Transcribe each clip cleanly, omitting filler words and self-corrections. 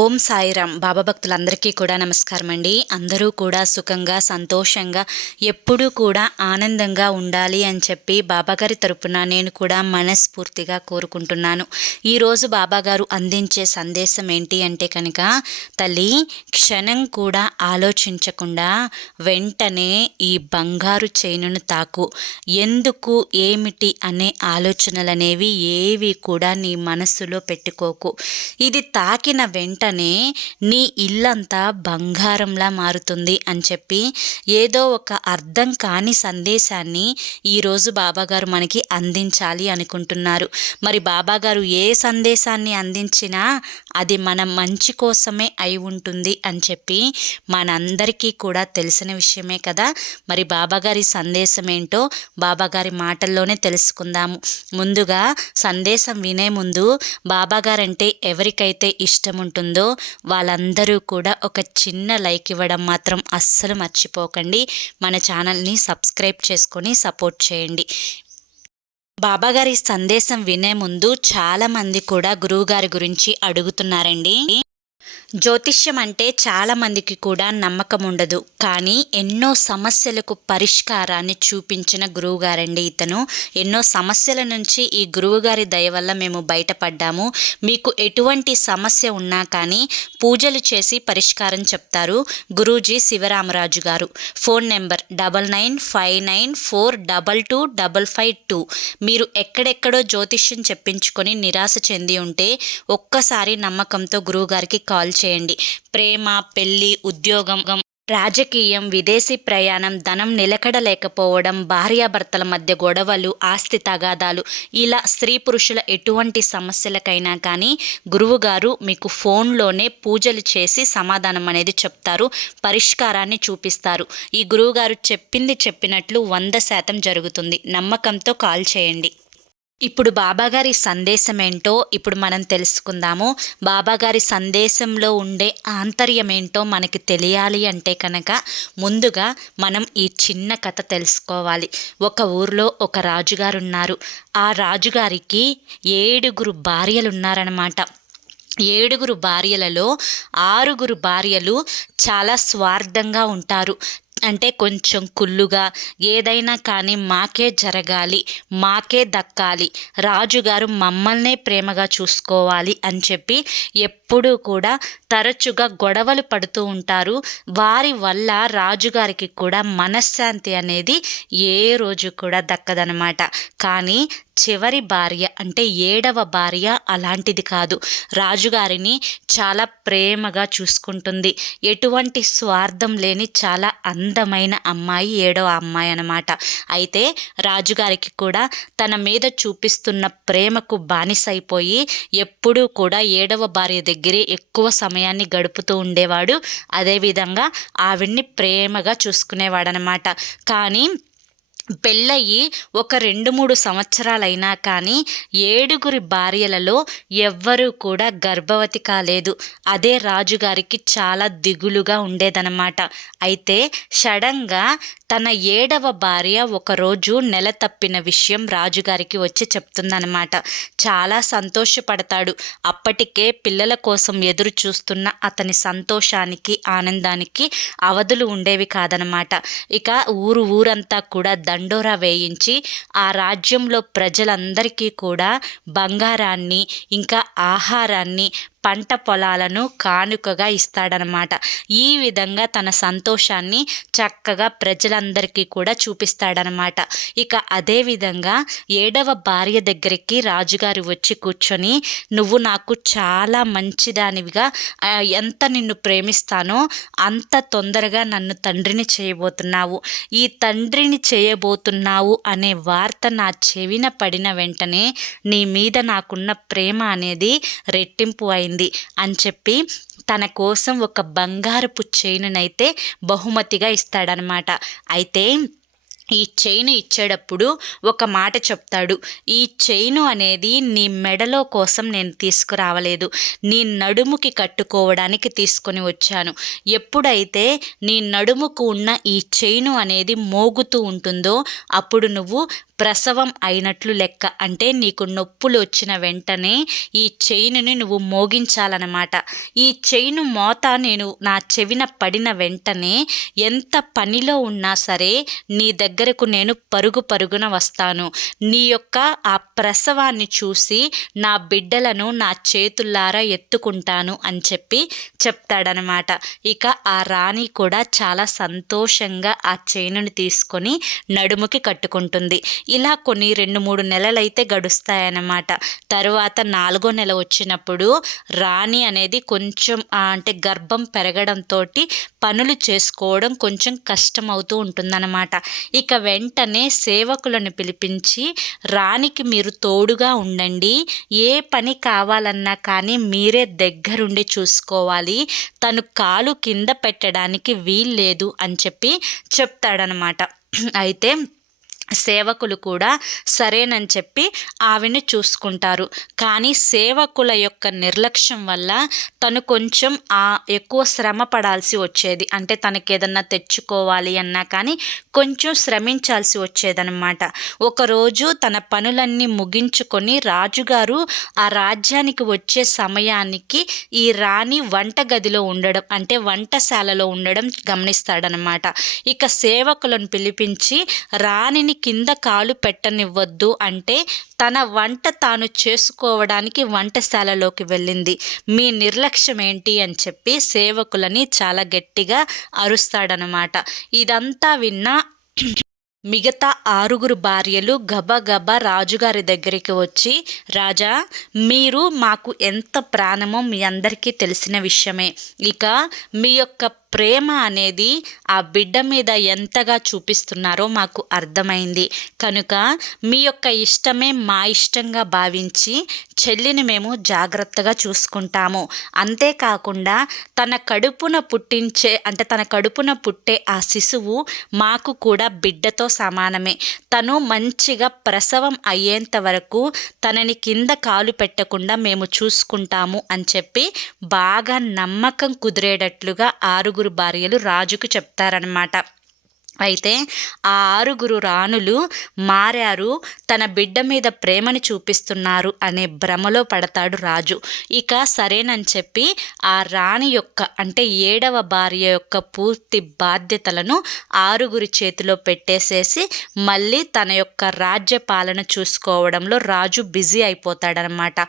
ఓం సాయిరామ్. బాబా భక్తులందరికీ కూడా నమస్కారం అండి. అందరూ కూడా సుఖంగా సంతోషంగా ఎప్పుడూ కూడా ఆనందంగా ఉండాలి అని చెప్పి బాబాగారి తరపున నేను కూడా మనస్ఫూర్తిగా కోరుకుంటున్నాను. ఈరోజు బాబాగారు అందించే సందేశం ఏంటి అంటే కనుక, తల్లి క్షణం కూడా ఆలోచించకుండా వెంటనే ఈ బంగారు చైనును తాకు. ఎందుకు ఏమిటి అనే ఆలోచనలు అనేవి ఏవి కూడా నీ మనస్సులో పెట్టుకోకు. ఇది తాకిన వెంటనే నీ ఇల్లంతా బంగారంలా మారుతుంది అని చెప్పి ఏదో ఒక అర్థం కాని సందేశాన్ని ఈరోజు బాబాగారు మనకి అందించాలి అనుకుంటున్నారు. మరి బాబాగారు ఏ సందేశాన్ని అందించినా అది మన మంచి కోసమే అయి ఉంటుంది అని చెప్పి మనందరికీ కూడా తెలిసిన విషయమే కదా. మరి బాబాగారి సందేశం ఏంటో బాబాగారి మాటల్లోనే తెలుసుకుందాము. ముందుగా సందేశం వినే ముందు బాబాగారంటే ఎవరికైతే ఇష్టం ఉంటుందో వాళ్ళందరూ కూడా ఒక చిన్న లైక్ ఇవ్వడం మాత్రం అస్సలు మర్చిపోకండి. మన ఛానల్ని సబ్స్క్రైబ్ చేసుకొని సపోర్ట్ చేయండి. బాబాగారి సందేశం వినే ముందు చాలామంది కూడా గురువుగారి గురించి అడుగుతున్నారండి. జ్యోతిష్యం అంటే చాలామందికి కూడా నమ్మకం ఉండదు, కానీ ఎన్నో సమస్యలకు పరిష్కారాన్ని చూపించిన గురువుగారండి ఇతను. ఎన్నో సమస్యల నుంచి ఈ గురువుగారి దయ వల్ల మేము బయటపడ్డాము. మీకు ఎటువంటి సమస్య ఉన్నా కానీ పూజలు చేసి పరిష్కారం చెప్తారు గురూజీ శివరామరాజు గారు. Phone number 995942225552. మీరు ఎక్కడెక్కడో జ్యోతిష్యం చెప్పించుకొని నిరాశ చెంది ఉంటే ఒక్కసారి నమ్మకంతో గురువుగారికి కాల్ చేయండి. ప్రేమ, పెళ్లి, ఉద్యోగం, రాజకీయం, విదేశీ ప్రయాణం, ధనం నిలకడ లేకపోవడం, భార్యాభర్తల మధ్య గొడవలు, ఆస్తి తగాదాలు, ఇలా స్త్రీ పురుషుల ఎటువంటి సమస్యలకైనా కానీ గురువుగారు మీకు ఫోన్లోనే పూజలు చేసి సమాధానం అనేది చెప్తారు, పరిష్కారాన్ని చూపిస్తారు. ఈ గురువుగారు చెప్పింది చెప్పినట్లు 100% జరుగుతుంది. నమ్మకంతో కాల్ చేయండి. ఇప్పుడు బాబాగారి సందేశం ఏంటో ఇప్పుడు మనం తెలుసుకుందాము. బాబాగారి సందేశంలో ఉండే ఆంతర్యం ఏంటో మనకి తెలియాలి అంటే కనుక ముందుగా మనం ఈ చిన్న కథ తెలుసుకోవాలి. ఒక ఊర్లో ఒక రాజుగారు ఉన్నారు. ఆ రాజుగారికి 7 భార్యలు ఉన్నారన్నమాట. 7 భార్యలలో 6 భార్యలు చాలా స్వార్థంగా ఉంటారు. అంటే కొంచెం కుళ్ళుగా, ఏదైనా కానీ మాకే జరగాలి, మాకే దక్కాలి, రాజుగారు మమ్మల్నే ప్రేమగా చూసుకోవాలి అని చెప్పి ఎప్పుడూ కూడా తరచుగా గొడవలు పడుతూ ఉంటారు. వారి వల్ల రాజుగారికి కూడా మనశ్శాంతి అనేది ఏ రోజు కూడా దక్కదనమాట. కానీ చివరి భార్య అంటే 7వ భార్య అలాంటిది కాదు. రాజుగారిని చాలా ప్రేమగా చూసుకుంటుంది. ఎటువంటి స్వార్థం లేని చాలా అందమైన అమ్మాయి 7వ అమ్మాయి అన్నమాట. అయితే రాజుగారికి కూడా తన మీద చూపిస్తున్న ప్రేమకు బానిసైపోయి ఎప్పుడూ కూడా 7వ భార్య దగ్గరే ఎక్కువ సమయాన్ని గడుపుతూ ఉండేవాడు. అదేవిధంగా ఆవిడ్ని ప్రేమగా చూసుకునేవాడనమాట. కానీ పెళ్ళయి ఒక 2-3 సంవత్సరాలైనా కానీ 7 భార్యలలో ఎవ్వరూ కూడా గర్భవతి కాలేదు. అదే రాజుగారికి చాలా దిగులుగా ఉండేదన్నమాట. అయితే సడన్గా తన 7వ భార్య ఒకరోజు నెల తప్పిన విషయం రాజుగారికి వచ్చి చెప్తుందన్నమాట. చాలా సంతోషపడతాడు. అప్పటికే పిల్లల కోసం ఎదురు చూస్తున్న అతని సంతోషానికి, ఆనందానికి అవధులు ఉండేవి కాదనమాట. ఇక ఊరంతా కూడా దండోరా వేయించి ఆ రాజ్యంలో ప్రజలందరికీ కూడా బంగారాన్ని, ఇంకా ఆహారాన్ని, పంట పొలాలను కానుకగా ఇస్తాడనమాట. ఈ విధంగా తన సంతోషాన్ని చక్కగా ప్రజలందరికీ కూడా చూపిస్తాడనమాట. ఇక అదేవిధంగా 7వ భార్య దగ్గరికి రాజుగారు వచ్చి కూర్చొని, నువ్వు నాకు చాలా మంచిదానివిగా, ఎంత నిన్ను ప్రేమిస్తానో అంత తొందరగా నన్ను తండ్రిని చేయబోతున్నావు. ఈ తండ్రిని చేయబోతున్నావు అనే వార్త నా చెవిన పడిన వెంటనే నీ మీద నాకున్న ప్రేమ అనేది రెట్టింపు అయింది అని చెప్పి తన కోసం ఒక బంగారపు చైనునైతే బహుమతిగా ఇస్తాడనమాట. అయితే ఈ చైను ఇచ్చేటప్పుడు ఒక మాట చెప్తాడు. ఈ చైను అనేది నీ మెడలో కోసం నేను తీసుకురావలేదు, నీ నడుముకి కట్టుకోవడానికి తీసుకొని వచ్చాను. ఎప్పుడైతే నీ నడుముకు ఉన్న ఈ చైను అనేది మోగుతూ ఉంటుందో అప్పుడు నువ్వు ప్రసవం అయినట్లు లెక్క. అంటే నీకు నొప్పులు వచ్చిన వెంటనే ఈ చైనుని నువ్వు మోగించాలన్నమాట. ఈ చైను మోత నేను నా చెవిన పడిన వెంటనే ఎంత పనిలో ఉన్నా సరే నీ దగ్గరకు నేను పరుగున వస్తాను. నీ యొక్క ఆ ప్రసవాన్ని చూసి నా బిడ్డలను నా చేతుల్లారా ఎత్తుకుంటాను అని చెప్పి చెప్తాడనమాట. ఇక ఆ రాణి కూడా చాలా సంతోషంగా ఆ చైనుని తీసుకొని నడుముకి కట్టుకుంటుంది. ఇలా కొన్ని 2-3 నెలలైతే గడుస్తాయన్నమాట. తరువాత 4వ నెల వచ్చినప్పుడు రాణి అనేది కొంచెం అంటే గర్భం పెరగడంతో పనులు చేసుకోవడం కొంచెం కష్టమవుతూ ఉంటుందన్నమాట. ఇక వెంటనే సేవకులను పిలిపించి రాణికి మీరు తోడుగా ఉండండి, ఏ పని కావాలన్నా కానీ మీరే దగ్గరుండి చూసుకోవాలి, తను కాలు కింద పెట్టడానికి వీల్లేదు అని చెప్పి చెప్తాడనమాట. అయితే సేవకులు కూడా సరేనని చెప్పి ఆవిని చూసుకుంటారు. కానీ సేవకుల యొక్క నిర్లక్ష్యం వల్ల తను కొంచెం ఎక్కువ శ్రమ పడాల్సి వచ్చేది. అంటే తనకి ఏదన్నా తెచ్చుకోవాలి అన్నా కానీ కొంచెం శ్రమించాల్సి వచ్చేదన్నమాట. ఒకరోజు తన పనులన్నీ ముగించుకొని రాజుగారు ఆ రాజ్యానికి వచ్చే సమయానికి ఈ రాణి వంటగదిలో ఉండడం, అంటే వంటశాలలో ఉండడం గమనిస్తాడనమాట. ఇక సేవకులను పిలిపించి రాణిని కింద కాలు పెట్టనివ్వద్దు అంటే తన వంట తాను చేసుకోవడానికి వంటశాలలోకి వెళ్ళింది, మీ నిర్లక్ష్యం ఏంటి అని చెప్పి సేవకులని చాలా గట్టిగా అరుస్తాడనమాట. ఇదంతా విన్నా మిగతా 6 భార్యలు గబగబా రాజుగారి దగ్గరికి వచ్చి, రాజా, మీరు మాకు ఎంత ప్రాణమో మీ అందరికీ తెలిసిన విషయమే. ఇక మీ యొక్క ప్రేమ అనేది ఆ బిడ్డ మీద ఎంతగా చూపిస్తున్నారో మాకు అర్థమైంది. కనుక మీ యొక్క ఇష్టమే మా ఇష్టంగా భావించి చెల్లిని మేము జాగ్రత్తగా చూసుకుంటాము. అంతేకాకుండా తన కడుపున పుట్టే ఆ శిశువు మాకు కూడా బిడ్డతో సమానమే. తను మంచిగా ప్రసవం అయ్యేంత వరకు తనని కింద కాలు పెట్టకుండా మేము చూసుకుంటాము అని చెప్పి బాగా నమ్మకం కుదిరేటట్లుగా 6 భార్యలు రాజుకు చెప్తారనమాట. అయితే ఆ 6 రాణులు మారారు, తన బిడ్డ మీద ప్రేమని చూపిస్తున్నారు అనే భ్రమలో పడతాడు రాజు. ఇక సరేనని చెప్పి ఆ రాణి యొక్క అంటే 7వ భార్య యొక్క పూర్తి బాధ్యతలను 6 చేతిలో పెట్టేసేసి మళ్ళీ తన యొక్క రాజ్య పాలన చూసుకోవడంలో రాజు బిజీ అయిపోతాడనమాట.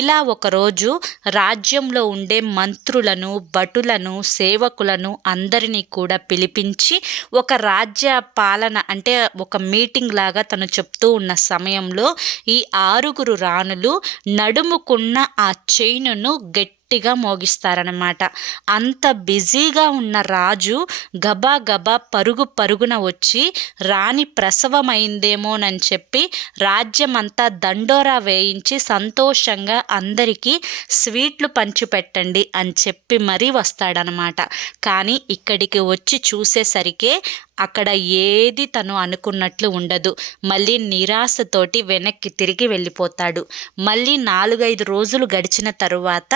ఇలా ఒకరోజు రాజ్యంలో ఉండే మంత్రులను, భటులను, సేవకులను అందరినీ కూడా పిలిపించి ఒక రాజ్య పాలన అంటే ఒక మీటింగ్ లాగా తను చెప్తూ ఉన్న సమయంలో ఈ 6 రాణులు నడుముకున్న ఆ చైనును గట్టిగా మోగిస్తారనమాట. అంత బిజీగా ఉన్న రాజు గబా పరుగున వచ్చి రాణి ప్రసవమైందేమోనని చెప్పి రాజ్యమంతా దండోరా వేయించి సంతోషంగా అందరికీ స్వీట్లు పంచిపెట్టండి అని చెప్పి మరీ వస్తాడనమాట. కానీ ఇక్కడికి వచ్చి చూసేసరికే అక్కడ ఏది తను అనుకున్నట్లు ఉండదు. మళ్ళీ నిరాశతోటి వెనక్కి తిరిగి వెళ్ళిపోతాడు. మళ్ళీ 4-5 రోజులు గడిచిన తరువాత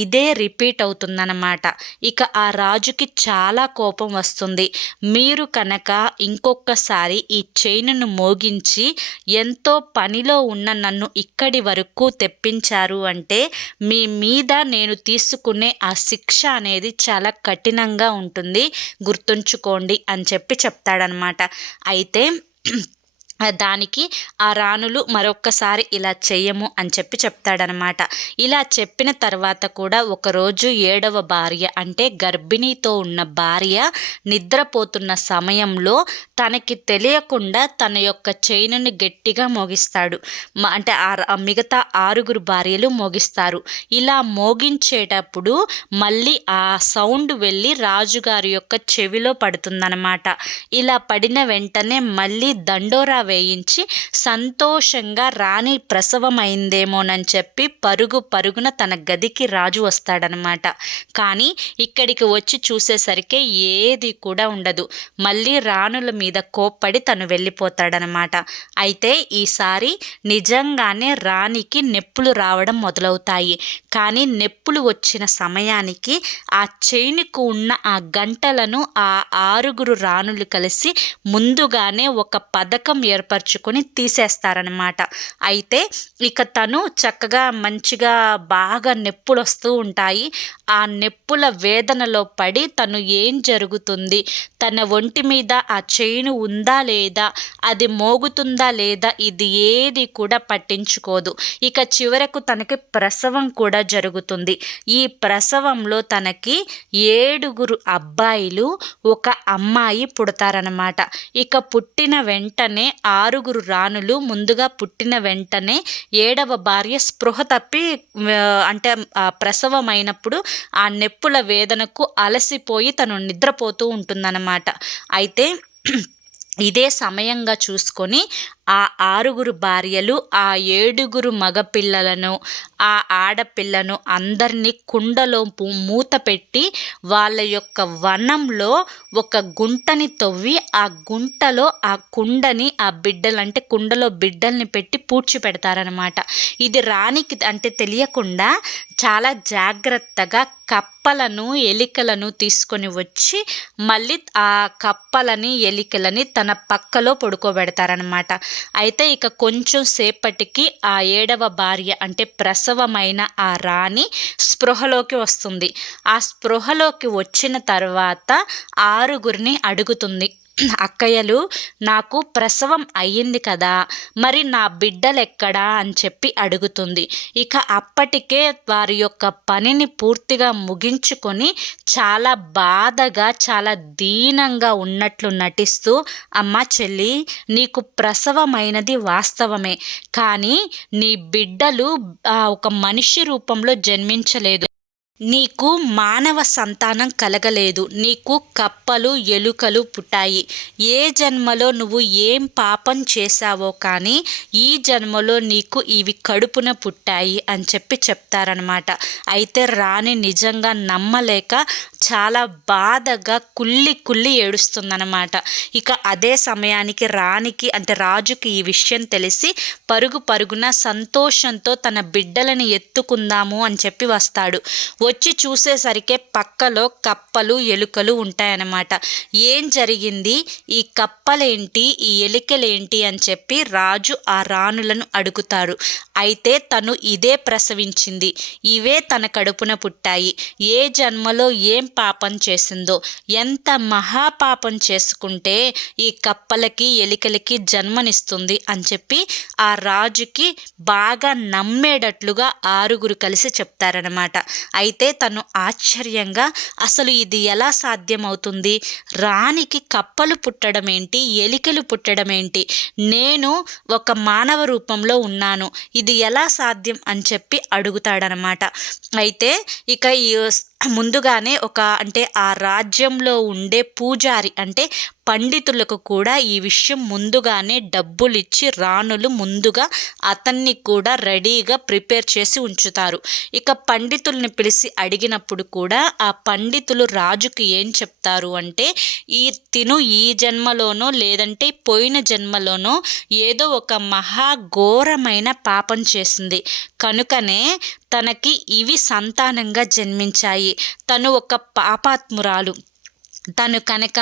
ఇదే రిపీట్ అవుతుందన్నమాట. ఇక ఆ రాజుకి చాలా కోపం వస్తుంది. మీరు కనుక ఇంకొకసారి ఈ చైనును మోగించి ఎంతో పనిలో ఉన్న నన్ను ఇక్కడి వరకు తెప్పించారు అంటే మీ మీద నేను తీసుకునే ఆ శిక్ష అనేది చాలా కఠినంగా ఉంటుంది, గుర్తుంచుకోండి అని చెప్పి చెప్తాడనమాట. అయితే దానికి ఆ రాణులు మరొక్కసారి ఇలా చెయ్యము అని చెప్పి చెప్తాడనమాట. ఇలా చెప్పిన తర్వాత కూడా ఒకరోజు 7వ భార్య అంటే గర్భిణీతో ఉన్న భార్య నిద్రపోతున్న సమయంలో తనకి తెలియకుండా తన యొక్క చైనుని గట్టిగా మోగిస్తాడు. అంటే మిగతా 6 భార్యలు మోగిస్తారు. ఇలా మోగించేటప్పుడు మళ్ళీ ఆ సౌండ్ వెళ్ళి రాజుగారి యొక్క చెవిలో పడుతుందన్నమాట. ఇలా పడిన వెంటనే మళ్ళీ దండోరా వేయించి సంతోషంగా రాణి ప్రసవమైందేమోనని చెప్పి పరుగున తన గదికి రాజు వస్తాడనమాట. కానీ ఇక్కడికి వచ్చి చూసేసరికి ఏది కూడా ఉండదు. మళ్ళీ రాణుల మీద కోప్పడి తను వెళ్ళిపోతాడనమాట. అయితే ఈసారి నిజంగానే రాణికి నొప్పులు రావడం మొదలవుతాయి. కానీ నొప్పులు వచ్చిన సమయానికి ఆ చైనుకు ఉన్న ఆ గంటలను ఆ 6 రాణులు కలిసి ముందుగానే ఒక పథకం ఏర్పరచుకొని తీసేస్తారనమాట. అయితే ఇక తను చక్కగా మంచిగా బాగా నొప్పులొస్తూ ఉంటాయి. ఆ నొప్పుల వేదనలో పడి తను ఏం జరుగుతుంది, తన ఒంటి మీద ఆ చైను ఉందా లేదా, అది మోగుతుందా లేదా, ఇది ఏది కూడా పట్టించుకోదు. ఇక చివరకు తనకి ప్రసవం కూడా జరుగుతుంది. ఈ ప్రసవంలో తనకి 7 అబ్బాయిలు, 1 అమ్మాయి పుడతారనమాట. ఇక పుట్టిన వెంటనే 6 రాణులు. ముందుగా పుట్టిన వెంటనే 7వ భార్య స్పృహ తప్పి అంటే ప్రసవమైనప్పుడు ఆ నొప్పుల వేదనకు అలసిపోయి తను నిద్రపోతూ ఉంటుందన్నమాట. అయితే ఇదే సమయంగా చూసుకొని ఆ 6 భార్యలు ఆ 7 మగపిల్లలను, ఆ ఆడపిల్లను అందరినీ కుండలో మూత పెట్టి వాళ్ళ యొక్క వనంలో ఒక గుంటని తవ్వి ఆ గుంటలో ఆ కుండని ఆ బిడ్డలంటే కుండలో బిడ్డల్ని పెట్టి పూడ్చిపెడతారనమాట. ఇది రాణికి అంటే తెలియకుండా చాలా జాగ్రత్తగా కప్పలను, ఎలికలను తీసుకొని వచ్చి మళ్ళీ ఆ కప్పలని, ఎలికలని తన పక్కలో పడుకోబెడతారనమాట. అయితే ఇక కొంచెం సేపటికి ఆ 7వ భార్య అంటే ప్రసవమైన ఆ రాణి స్పృహలోకి వస్తుంది. ఆ స్పృహలోకి వచ్చిన తర్వాత 6 అడుగుతుంది, అక్కయ్యలు నాకు ప్రసవం అయ్యింది కదా, మరి నా బిడ్డలెక్కడా అని చెప్పి అడుగుతుంది. ఇక అప్పటికే వారి యొక్క పనిని పూర్తిగా ముగించుకొని చాలా బాధగా, చాలా దీనంగా ఉన్నట్లు నటిస్తూ, అమ్మ చెల్లి, నీకు ప్రసవమైనది వాస్తవమే, కానీ నీ బిడ్డలు ఒక మనిషి రూపంలో జన్మించలేదు, నీకు మానవ సంతానం కలగలేదు, నీకు కప్పలు, ఎలుకలు పుట్టాయి. ఏ జన్మలో నువ్వు ఏం పాపం చేశావో కానీ ఈ జన్మలో నీకు ఇవి కడుపున పుట్టాయి అని చెప్పి చెప్తారనమాట. అయితే రాణి నిజంగా నమ్మలేక చాలా బాధగా కుళ్ళి కుళ్ళి ఏడుస్తుందన్నమాట. ఇక అదే సమయానికి రాణికి అంటే రాజుకి ఈ విషయం తెలిసి పరుగు పరుగున సంతోషంతో తన బిడ్డలని ఎత్తుకుందాము అని చెప్పి వస్తాడు. వచ్చి చూసేసరికి పక్కలో కప్పలు, ఎలుకలు ఉంటాయన్నమాట. ఏం జరిగింది, ఈ కప్పలేంటి, ఈ ఎలుకలేంటి అని చెప్పి రాజు ఆ రాణులను అడుగుతారు. అయితే తను ఇదే ప్రసవించింది, ఇవే తన కడుపున పుట్టాయి, ఏ జన్మలో ఏం పాపం చేసిందో, ఎంత మహాపాపం చేసుకుంటే ఈ కప్పలకి, ఎలికలకి జన్మనిస్తుంది అని చెప్పి ఆ రాజుకి బాగా నమ్మేటట్లుగా 6 కలిసి చెప్తారనమాట. అయితే తను ఆశ్చర్యంగా అసలు ఇది ఎలా సాధ్యమవుతుంది, రాణికి కప్పలు పుట్టడం ఏంటి, ఎలికలు పుట్టడం ఏంటి, నేను ఒక మానవ రూపంలో ఉన్నాను, ఇది ఎలా సాధ్యం అని చెప్పి అడుగుతాడనమాట. అయితే ఇక ముందుగానే అంటే ఆ రాజ్యంలో ఉండే పూజారి అంటే పండితులకు కూడా ఈ విషయం ముందుగానే డబ్బులిచ్చి రాణులు ముందుగా అతన్ని కూడా రెడీగా ప్రిపేర్ చేసి ఉంచుతారు. ఇక పండితుల్ని పిలిచి అడిగినప్పుడు కూడా ఆ పండితులు రాజుకి ఏం చెప్తారు అంటే, ఈ జన్మలోనో లేదంటే పోయిన జన్మలోనో ఏదో ఒక మహాఘోరమైన పాపం చేసింది, కనుకనే తనకి ఇవి సంతానంగా జన్మించాయి, తను ఒక పాపాత్మురాలు, తను కనుక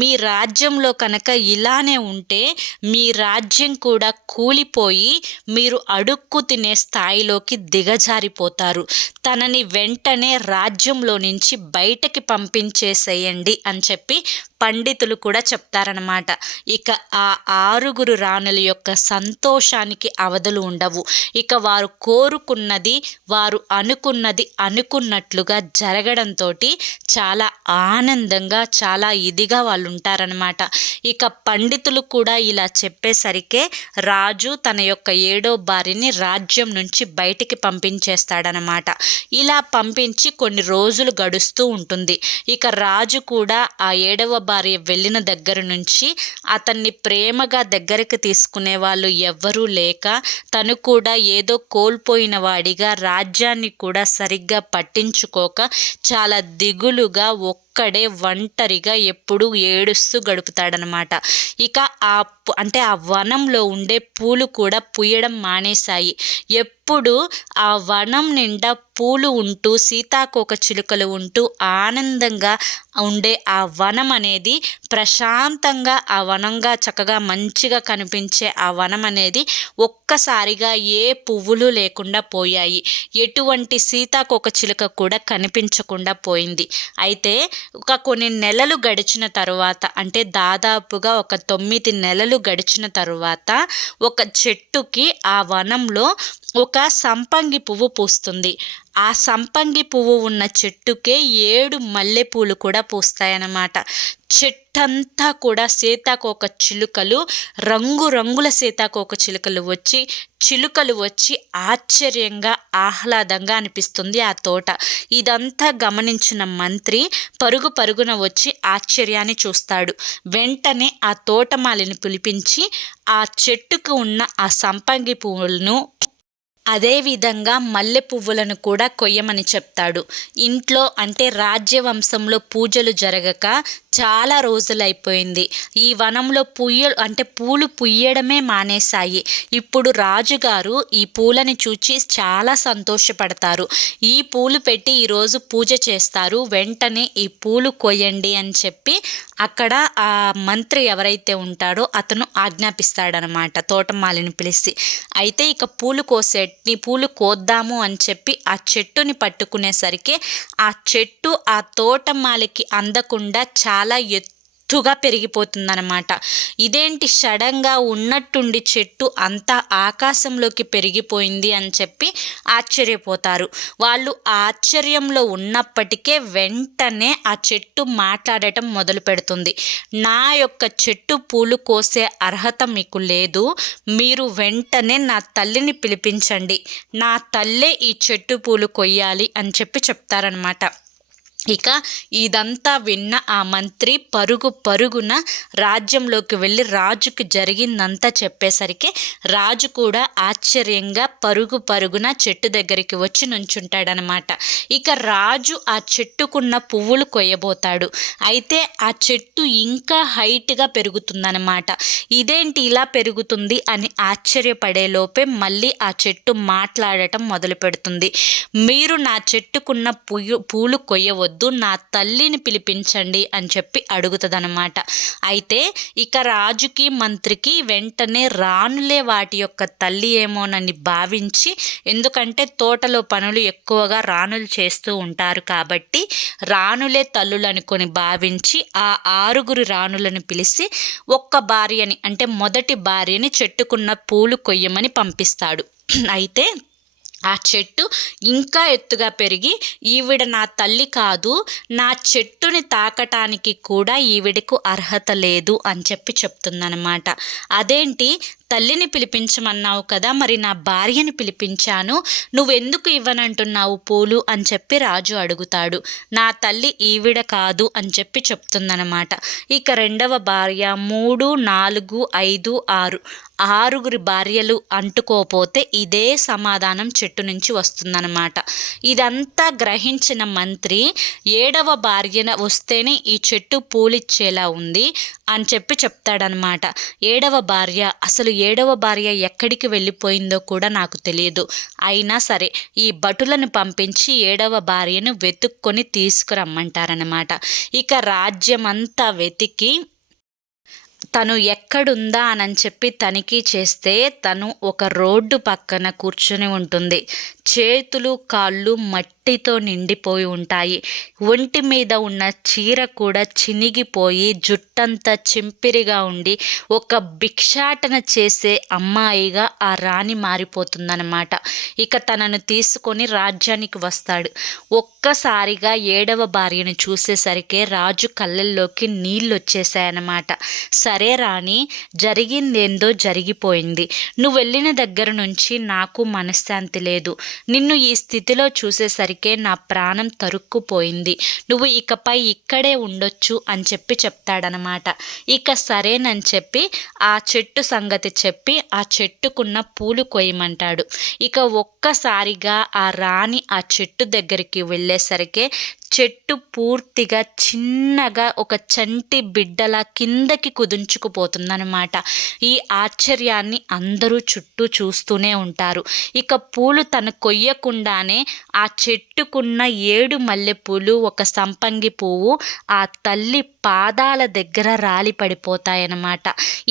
మీ రాజ్యంలో కనుక ఇలానే ఉంటే మీ రాజ్యం కూడా కూలిపోయి మీరు అడుక్కు తినే స్థాయిలోకి దిగజారిపోతారు, తనని వెంటనే రాజ్యంలో నుంచి బయటకి పంపించేసేయండి అని చెప్పి పండితులు కూడా చెప్తారనమాట. ఇక ఆ 6 రాణుల యొక్క సంతోషానికి అవధులు ఉండవు. ఇక వారు కోరుకున్నది, వారు అనుకున్నది అనుకున్నట్లుగా జరగడంతో చాలా ఆనందంగా, చాలా ఇదిగా వాళ్ళు ఉంటారనమాట. ఇక పండితులు కూడా ఇలా చెప్పేసరికే రాజు తన యొక్క 7వ భార్యని రాజ్యం నుంచి బయటికి పంపించేస్తాడనమాట. ఇలా పంపించి కొన్ని రోజులు గడుస్తూ ఉంటుంది. ఇక రాజు కూడా ఆ 7వ భార్య వెళ్ళిన దగ్గర నుంచి అతన్ని ప్రేమగా దగ్గరికి తీసుకునే వాళ్ళు ఎవ్వరూ లేక, తను కూడా ఏదో కోల్పోయిన వాడిగా రాజ్యాన్ని కూడా సరిగ్గా పట్టించుకోక చాలా దిగులుగా ఒక్కడే ఒంటరిగా ఎప్పుడు ఏడుస్తూ గడుపుతాడనమాట. ఇక అంటే ఆ వనంలో ఉండే పూలు కూడా పూయడం మానేశాయి. ఎప్పుడు ఆ వనం నిండా పూలు ఉంటూ సీతాకోకచిలుకలు ఉంటూ ఆనందంగా ఉండే ఆ వనం అనేది ప్రశాంతంగా ఆ వనంగా చక్కగా మంచిగా కనిపించే ఆ వనం అనేది ఒక్కసారిగా ఏ పువ్వులు లేకుండా పోయాయి. ఎటువంటి సీతాకోకచిలుక కూడా కనిపించకుండా పోయింది. అయితే కొన్ని నెలలు గడిచిన తరువాత, అంటే దాదాపుగా ఒక 9 నెలలు గడిచిన తరువాత ఒక చెట్టుకి ఆ వనంలో ఒక సంపంగి పువ్వు పూస్తుంది. ఆ సంపంగి పువ్వు ఉన్న చెట్టుకే 7 మల్లెపూలు కూడా పూస్తాయన్నమాట. చెట్టంతా కూడా సీతాకోకచిలుకలు, రంగురంగుల సీతాకోకచిలుకలు వచ్చి, చిలుకలు వచ్చి ఆశ్చర్యంగా ఆహ్లాదంగా అనిపిస్తుంది ఆ తోట. ఇదంతా గమనించిన మంత్రి పరుగు పరుగున వచ్చి ఆశ్చర్యాన్ని చూస్తాడు. వెంటనే ఆ తోటమాలిని పిలిపించి ఆ చెట్టుకు ఉన్న ఆ సంపంగి పువ్వులను, అదేవిధంగా మల్లె పువ్వులను కూడా కొయ్యమని చెప్తాడు. ఇంట్లో అంటే రాజ్యవంశంలో పూజలు జరగక చాలా రోజులైపోయింది. ఈ వనంలో పూలు పుయ్యడమే మానేశాయి. ఇప్పుడు రాజుగారు ఈ పూలని చూచి చాలా సంతోషపడతారు. ఈ పూలు పెట్టి ఈరోజు పూజ చేస్తారు, వెంటనే ఈ పూలు కొయ్యండి అని చెప్పి అక్కడ ఆ మంత్రి ఎవరైతే ఉంటాడో అతను ఆజ్ఞాపిస్తాడనమాట తోటమాలిని పిలిచి. అయితే ఇక పూలు కోద్దాము అని చెప్పి ఆ చెట్టుని పట్టుకునేసరికి ఆ చెట్టు ఆ తోటమాలికి అందకుండా చాలా ఎత్తుగా పెరిగిపోతుందన్నమాట. ఇదేంటి సడన్గా ఉన్నట్టుండి చెట్టు అంతా ఆకాశంలోకి పెరిగిపోయింది అని చెప్పి ఆశ్చర్యపోతారు. వాళ్ళు ఆశ్చర్యంలో ఉన్నప్పటికే వెంటనే ఆ చెట్టు మాట్లాడటం మొదలు పెడుతుంది. నా యొక్క చెట్టు పూలు కోసే అర్హత మీకు లేదు, మీరు వెంటనే నా తల్లిని పిలిపించండి, నా తల్లే ఈ చెట్టు పూలు కొయ్యాలి అని చెప్పి చెప్తారనమాట. ఇక ఇదంతా విన్న ఆ మంత్రి పరుగున రాజ్యంలోకి వెళ్ళి రాజుకి జరిగిందంతా చెప్పేసరికి రాజు కూడా ఆశ్చర్యంగా పరుగున చెట్టు దగ్గరికి వచ్చి నుంచుంటాడనమాట. ఇక రాజు ఆ చెట్టుకున్న పువ్వులు కొయ్యబోతాడు. అయితే ఆ చెట్టు ఇంకా హైట్గా పెరుగుతుందనమాట. ఇదేంటి ఇలా పెరుగుతుంది అని ఆశ్చర్యపడే లోపే మళ్ళీ ఆ చెట్టు మాట్లాడటం మొదలు పెడుతుంది. మీరు నా చెట్టుకున్న పూలు కొయ్యవద్దు, నా తల్లిని పిలిపించండి అని చెప్పి అడుగుతుందన్నమాట. అయితే ఇక రాజుకి మంత్రికి వెంటనే రాణులే వాటి యొక్క తల్లి ఏమోనని భావించి, ఎందుకంటే తోటలో పనులు ఎక్కువగా రాణులు చేస్తూ ఉంటారు కాబట్టి రాణులే తల్లులనుకొని భావించి ఆ 6 రాణులను పిలిచి ఒక్క భార్యని, అంటే మొదటి భార్యని చెట్టుకున్న పూలు కొయ్యమని పంపిస్తాడు. అయితే ఆ చెట్టు ఇంకా ఎత్తుగా పెరిగి, ఈవిడ నా తల్లి కాదు, నా చెట్టుని తాకటానికి కూడా ఈవిడకు అర్హత లేదు అని చెప్పి చెప్తుందనమాట. అదేంటి, తల్లిని పిలిపించమన్నావు కదా, మరి నా భార్యని పిలిపించాను, నువ్వెందుకు ఇవ్వనంటున్నావు పూలు అని చెప్పి రాజు అడుగుతాడు. నా తల్లి ఈవిడ కాదు అని చెప్పి చెప్తుందనమాట. ఇక రెండవ భార్య 3, 4, 5, 6 భార్యలు అంటుకోపోతే ఇదే సమాధానం చెట్టు నుంచి వస్తుందన్నమాట. ఇదంతా గ్రహించిన మంత్రి 7వ భార్యన వస్తేనే ఈ చెట్టు పూలిచ్చేలా ఉంది అని చెప్పి చెప్తాడనమాట. 7వ భార్య, అసలు 7వ భార్య ఎక్కడికి వెళ్ళిపోయిందో కూడా నాకు తెలియదు, అయినా సరే ఈ భటులను పంపించి 7వ భార్యను వెతుక్కొని తీసుకురమ్మంటారనమాట. ఇక రాజ్యమంతా వెతికి తను ఎక్కడుందా అని చెప్పి తనిఖీ చేస్తే తను ఒక రోడ్డు పక్కన కూర్చొని ఉంటుంది. చేతులు కాళ్ళు మట్టితో నిండిపోయి ఉంటాయి. ఒంటి మీద ఉన్న చీర కూడా చినిగిపోయి జుట్టంతా చింపిరిగా ఉండి ఒక భిక్షాటన చేసే అమ్మాయిగా ఆ రాణి మారిపోతుందన్నమాట. ఇక తనను తీసుకొని రాజ్యానికి వస్తాడు. ఒక్కసారిగా 7వ భార్యను చూసేసరికి రాజు కళ్ళల్లోకి నీళ్ళు వచ్చేసాయన్నమాట. సరే రాణి, జరిగిందేందో జరిగిపోయింది, నువ్వు వెళ్ళిన దగ్గర నుంచి నాకు మనశ్శాంతి లేదు, నిన్ను ఈ స్థితిలో చూసేసరికే నా ప్రాణం తరుక్కుపోయింది, నువ్వు ఇకపై ఇక్కడే ఉండొచ్చు అని చెప్పి చెప్తాడనమాట. ఇక సరేనని చెప్పి ఆ చెట్టు సంగతి చెప్పి ఆ చెట్టుకున్న పూలు కొయ్యమంటాడు. ఇక ఒక్కసారిగా ఆ రాణి ఆ చెట్టు దగ్గరికి వెళ్ళేసరికి చెట్టు పూర్తిగా చిన్నగా ఒక చంటి బిడ్డలా కిందకి కుదించుకుపోతుందన్నమాట. ఈ ఆశ్చర్యాన్ని అందరూ చుట్టూ చూస్తూనే ఉంటారు. ఇక పూలు తను కొయ్యకుండానే ఆ చెట్టుకున్న 7 మల్లెపూలు, ఒక సంపంగి పువ్వు ఆ తల్లి పాదాల దగ్గర రాలి పడిపోతాయన్నమాట.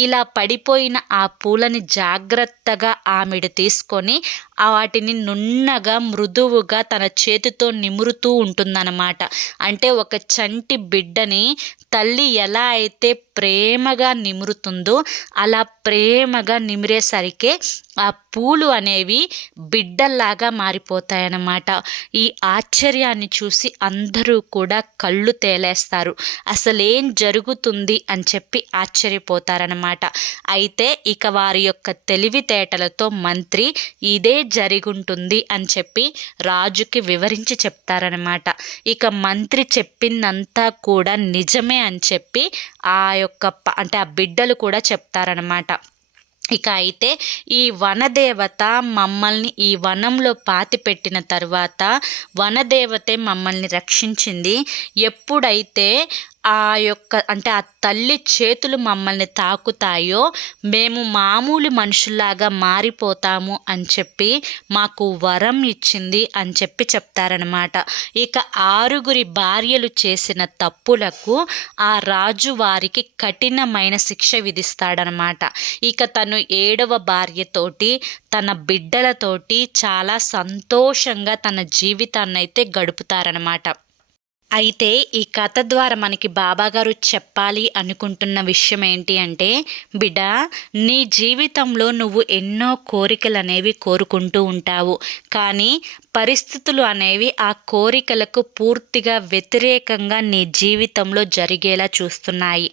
ఇలా పడిపోయిన ఆ పూలని జాగ్రత్తగా ఆమెడు తీసుకొని వాటిని నున్నగా మృదువుగా తన చేతితో నిమురుతూ ఉంటుందన్నమాట. అంటే ఒక చంటి బిడ్డని తల్లి ఎలా అయితే ప్రేమగా నిమురుతుందో అలా ప్రేమగా నిమిరేసరికే ఆ పూలు అనేవి బిడ్డల్లాగా మారిపోతాయన్నమాట. ఈ ఆశ్చర్యాన్ని చూసి అందరూ కూడా కళ్ళు తేలేస్తారు. అసలేం జరుగుతుంది అని చెప్పి ఆశ్చర్యపోతారన్నమాట. అయితే ఇక వారి యొక్క తెలివితేటలతో మంత్రి ఇదే జరిగుంటుంది అని చెప్పి రాజుకి వివరించి చెప్తారనమాట. ఇక మంత్రి చెప్పిందంతా కూడా నిజమే అని చెప్పి ఆ యొక్క అంటే ఆ బిడ్డలు కూడా చెప్తారనమాట. ఇక అయితే ఈ వనదేవత మమ్మల్ని ఈ వనంలో పాతిపెట్టిన తర్వాత వనదేవతే మమ్మల్ని రక్షించింది. ఎప్పుడైతే ఆ యొక్క అంటే ఆ తల్లి చేతులు మమ్మల్ని తాకుతాయో మేము మామూలు మనుషుల్లాగా మారిపోతాము అని చెప్పి మాకు వరం ఇచ్చింది అని చెప్పి చెప్తారనమాట. ఇక 6 భార్యలు చేసిన తప్పులకు ఆ రాజు వారికి కఠినమైన శిక్ష విధిస్తాడనమాట. ఇక తను 7వ భార్యతోటి తన బిడ్డలతోటి చాలా సంతోషంగా తన జీవితాన్ని అయితే గడుపుతారనమాట. అయితే ఈ కథ ద్వారా మనకి బాబాగారు చెప్పాలి అనుకుంటున్న విషయం ఏంటి అంటే, బిడ్డ, నీ జీవితంలో నువ్వు ఎన్నో కోరికలు అనేవి కోరుకుంటూ ఉంటావు. కానీ పరిస్థితులు అనేవి ఆ కోరికలకు పూర్తిగా వ్యతిరేకంగా నీ జీవితంలో జరిగేలా చూస్తున్నాయి.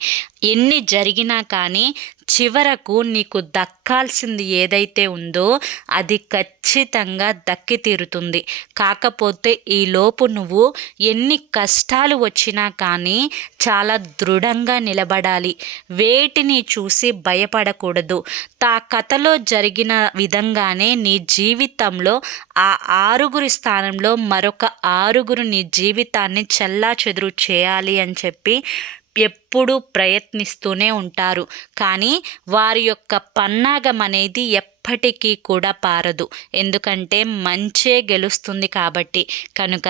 ఎన్ని జరిగినా కానీ చివరకు నీకు దక్కాల్సింది ఏదైతే ఉందో అది ఖచ్చితంగా దక్కి తీరుతుంది. కాకపోతే ఈలోపు నువ్వు ఎన్ని కష్టాలు వచ్చినా కానీ చాలా దృఢంగా నిలబడాలి. వేటిని చూసి భయపడకూడదు. కథలో జరిగిన విధంగానే నీ జీవితంలో ఆ 6 స్థానంలో మరొక 6 నీ జీవితాన్ని చెల్లాచెదురు చేయాలి అని చెప్పి ఎప్పుడూ ప్రయత్నిస్తూనే ఉంటారు. కానీ వారి యొక్క పన్నాగం అనేది ఎప్పటికీ కూడా పారదు. ఎందుకంటే మంచే గెలుస్తుంది కాబట్టి. కనుక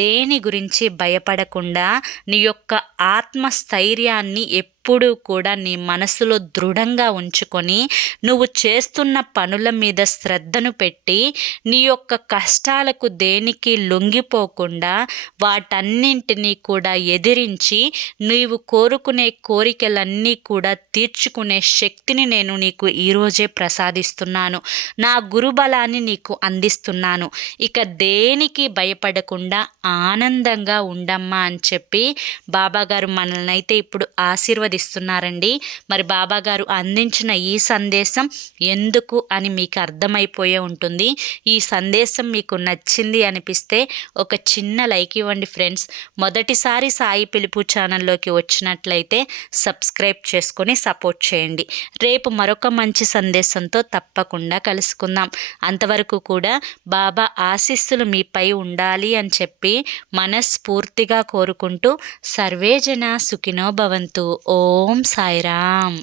దేని గురించి భయపడకుండా నీ యొక్క ఆత్మస్థైర్యాన్ని ఎప్పుడూ కూడా నీ మనసులో దృఢంగా ఉంచుకొని నువ్వు చేస్తున్న పనుల మీద శ్రద్ధను పెట్టి నీ యొక్క కష్టాలకు దేనికి లొంగిపోకుండా వాటన్నింటినీ కూడా ఎదిరించి నీవు కోరుకునే కోరికలన్నీ కూడా తీర్చుకునే శక్తిని నేను నీకు ఈరోజే ప్రసాదిస్తున్నాను. నా గురుబలాన్ని నీకు అందిస్తున్నాను. ఇక దేనికి భయపడకుండా ఆనందంగా ఉండమ్మా అని చెప్పి బాబాగారు మనల్ని అయితే ఇప్పుడు ఆశీర్వదిస్తున్నారండి. మరి బాబాగారు అందించిన ఈ సందేశం ఎందుకు అని మీకు అర్థమైపోయే ఉంటుంది. ఈ సందేశం మీకు నచ్చింది అనిపిస్తే ఒక చిన్న లైక్ ఇవ్వండి ఫ్రెండ్స్. మొదటిసారి సాయి పిలుపు ఛానల్లోకి వచ్చినట్లయితే సబ్స్క్రైబ్ చేసుకొని సపోర్ట్ చేయండి. రేపు మరొక మంచి సందేశంతో తప్పకుండా కలుసుకుందాం. అంతవరకు కూడా బాబా ఆశీస్సులు మీపై ఉండాలి అని చెప్పి మనస్ఫూర్తిగా కోరుకుంటూ సర్వేజన సుఖినో భవంతు. ఓం సాయిరామ్.